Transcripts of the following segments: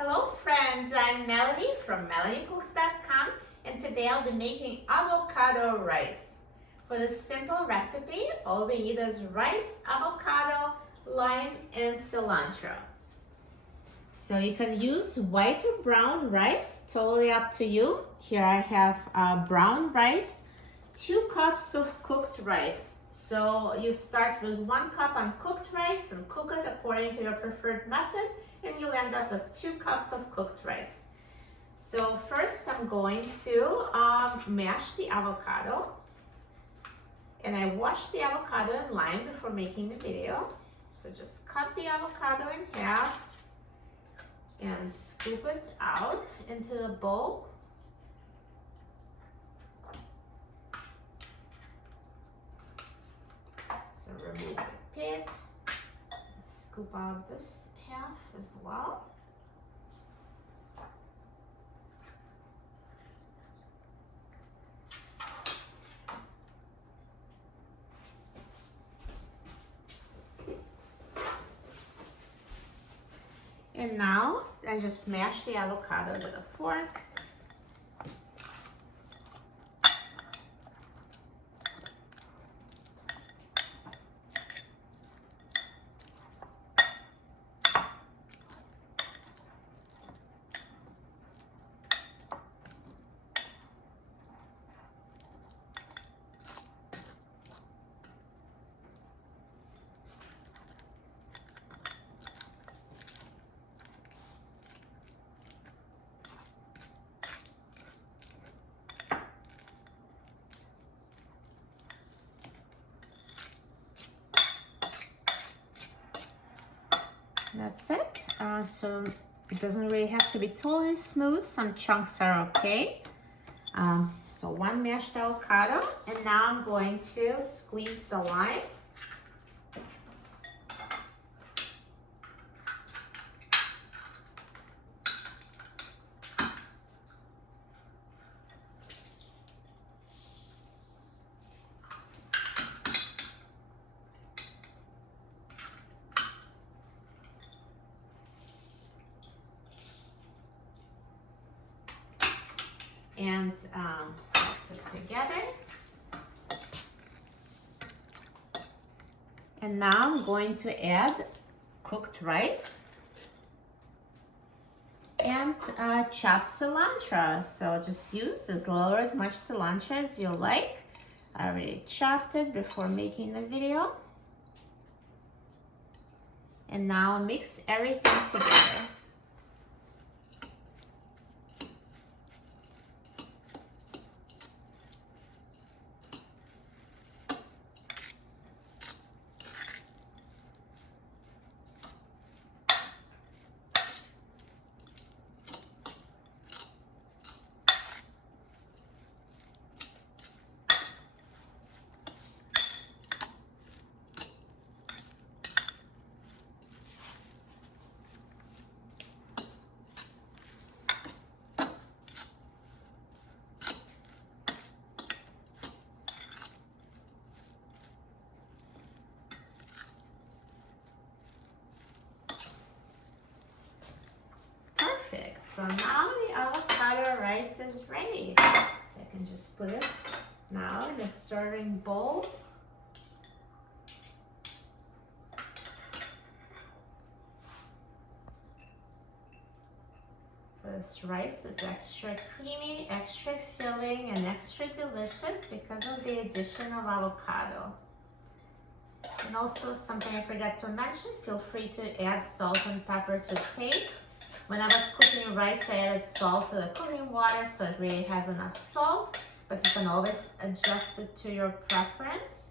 Hello friends, I'm Melody from melodicooks.com, and today I'll be making avocado rice. For this simple recipe, all we need is rice, avocado, lime, and cilantro. So you can use white or brown rice, totally up to you. Here I have brown rice, 2 cups of cooked rice. So you start with 1 cup uncooked rice and cook it according to your preferred method, and you'll end up with 2 cups of cooked rice. So first I'm going to mash the avocado, and I washed the avocado in lime before making the video. So just cut the avocado in half and scoop it out into a bowl. So remove the pit, scoop out this half as well. And now I just mash the avocado with a fork. That's it. So it doesn't really have to be totally smooth. Some chunks are okay. So 1 mashed avocado, and now I'm going to squeeze the lime. And mix it together. And now I'm going to add cooked rice and chopped cilantro. So just use as little or as much cilantro as you like. I already chopped it before making the video. And now mix everything together. So now the avocado rice is ready. So I can just put it now in a serving bowl. So this rice is extra creamy, extra filling, and extra delicious because of the addition of avocado. And also something I forgot to mention, feel free to add salt and pepper to taste. When I was cooking rice, I added salt to the cooking water, so it really has enough salt, but you can always adjust it to your preference.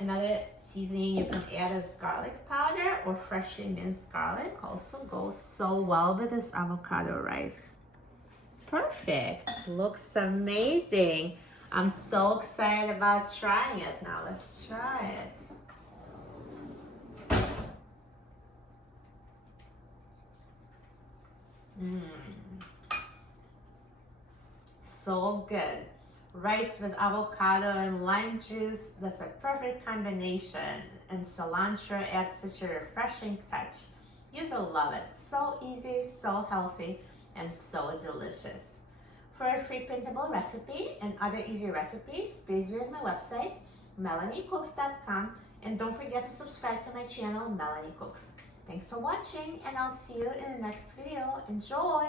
Another seasoning you can add is garlic powder or freshly minced garlic. Also goes so well with this avocado rice. Perfect, looks amazing. I'm so excited about trying it. Now let's try it. So good. Rice with avocado and lime juice, that's a perfect combination. And cilantro adds such a refreshing touch. You will love it. So easy, so healthy, and so delicious. For a free printable recipe and other easy recipes, please visit my website, melaniecooks.com, and don't forget to subscribe to my channel, Melanie Cooks. Thanks for watching, and I'll see you in the next video. Enjoy!